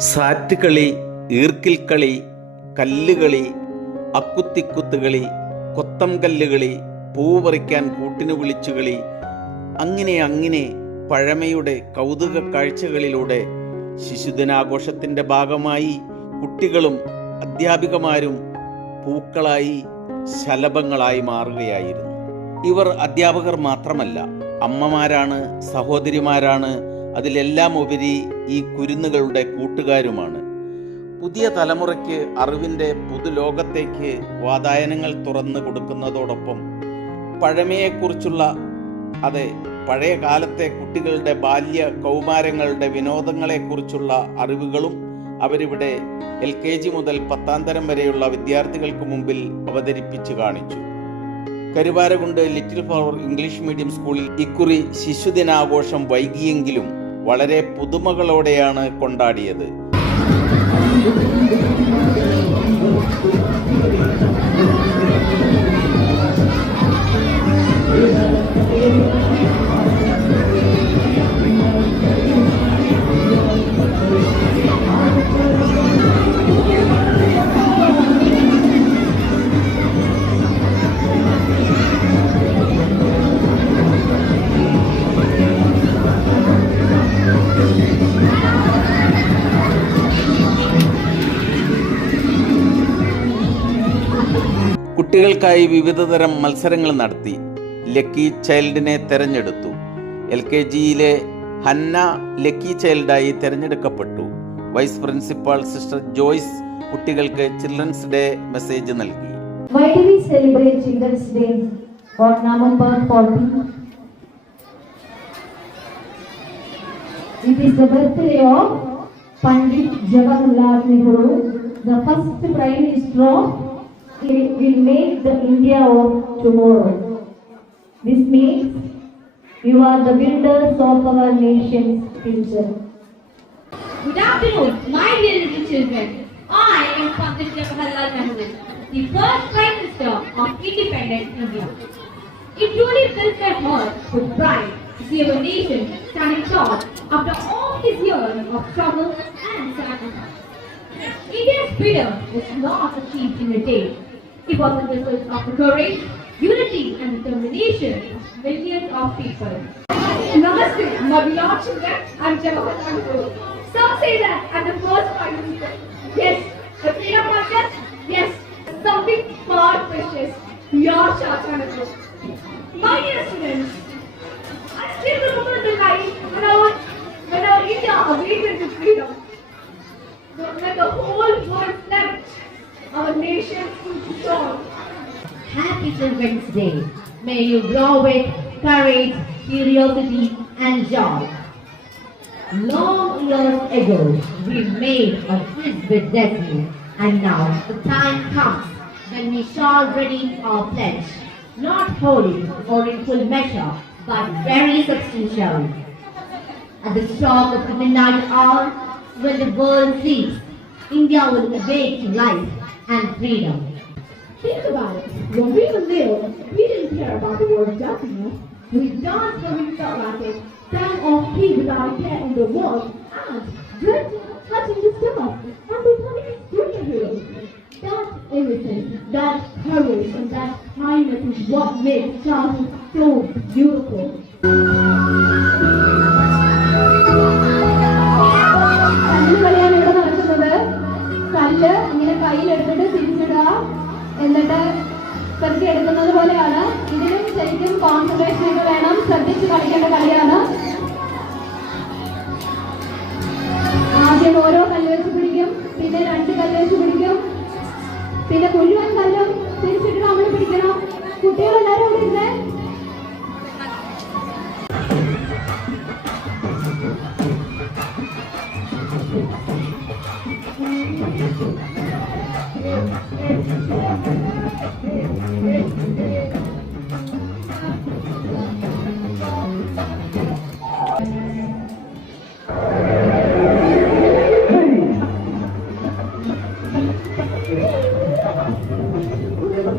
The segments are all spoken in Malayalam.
സാറ്റ് കളി ഈർക്കിൽ കളി കല്ലുകളി അക്കുത്തിക്കുത്തുകളി കൊത്തം കല്ലുകളി പൂവ് പറിക്കാൻ കൂട്ടിനു വിളിച്ചു കളി അങ്ങനെ അങ്ങനെ പഴമയുടെ കൗതുക കാഴ്ചകളിലൂടെ ശിശുദിനാഘോഷത്തിന്റെ ഭാഗമായി കുട്ടികളും അധ്യാപികമാരും പൂക്കളായി ശലഭങ്ങളായി മാറുകയായിരുന്നു. ഇവർ അധ്യാപകർ മാത്രമല്ല അമ്മമാരാണ് സഹോദരിമാരാണ് അതിലെല്ലാം ഉപരി ഈ കുരുന്നുകളുടെ കൂട്ടുകാരുമാണ്. പുതിയ തലമുറയ്ക്ക് അറിവിന്റെ പുതുലോകത്തേക്ക് വാതായനങ്ങൾ തുറന്നു കൊടുക്കുന്നതോടൊപ്പം പഴമയെക്കുറിച്ചുള്ള അതെ പഴയ കാലത്തെ കുട്ടികളുടെ ബാല്യ കൗമാരങ്ങളുടെ വിനോദങ്ങളെക്കുറിച്ചുള്ള അറിവുകളും അവരിവിടെ എൽ കെ ജി മുതൽ പത്താം തരം വരെയുള്ള വിദ്യാർത്ഥികൾക്ക് മുമ്പിൽ അവതരിപ്പിച്ച് കാണിച്ചു. Karuvarakundu little flower English medium സ്കൂളിൽ ഇക്കുറി ശിശുദിനാഘോഷം വൈകിയെങ്കിലും വളരെ പുതുമകളോടെയാണ് കൊണ്ടാടിയത്. കുട്ടികൾക്കായി വിവിധതരം മത്സരങ്ങൾ നടത്തി. ലക്കി ചൈൽഡിനെ തെരഞ്ഞെടുത്തു. എൽ കെ ജിയിലെ ഹന്ന ലക്കി ചൈൽഡായി തെരഞ്ഞെടുക്കപ്പെട്ടു. വൈസ് പ്രിൻസിപ്പാൾ സിസ്റ്റർ ജോയ്സ് കുട്ടികൾക്ക് ചിൽഡ്രൻസ് ഡേ മെസ്സേജ് നൽകി. Why do we celebrate Children's Day? On November 14th? It is the birthday of Pandit Jawaharlal Nehru, the first Prime Minister of He will make the India of tomorrow. This means you are the builders of our nation's future. Good afternoon, my dear little children. I am Pandit Jawaharlal Nehru, the first Prime Minister of independent India. It truly fills my heart with pride to see our nation standing tall after all these years of struggle and sacrifice. India's freedom was not achieved in a day. It was a result of the courage, unity, and determination of millions of people. Namaste, my beloved children. I'm Jawaharlal Nehru. Some say that I'm the first Prime Minister. Yes, the freedom market. Yes, something far precious. Your Nehru. My dear students, I still remember the night when our, when our India awakened to freedom. When the whole world slept, our nation stood strong. Happy Children's Day. May you grow with courage, curiosity, and joy. Long years ago, we made a tryst with destiny, and now the time comes when we shall redeem our pledge, not wholly or in full measure, but very substantially. At the stroke of the midnight hour, when the world sleeps, India will awake to life and freedom. Think about it. When we were little, we didn't care about the word darkness. We danced when we felt like it, sang off key without a care in the world, and of touching the stars and becoming superheroes. That innocence, that courage, and that kindness is what makes childhood പഠിക്കേണ്ട കളിയാണ് ആദ്യം ഓരോ കല്ല് വെച്ച് പിടിക്കും പിന്നെ രണ്ട് കല്ല് വെച്ച് പിടിക്കും. പിന്നെ മുഴുവൻ കല്ലും തിരിച്ചിട്ട് നമ്മൾ പിടിക്കണം. കുട്ടികൾ എല്ലാവരും അവിടെ ഇരുന്നേ.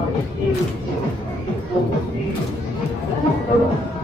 Thank you.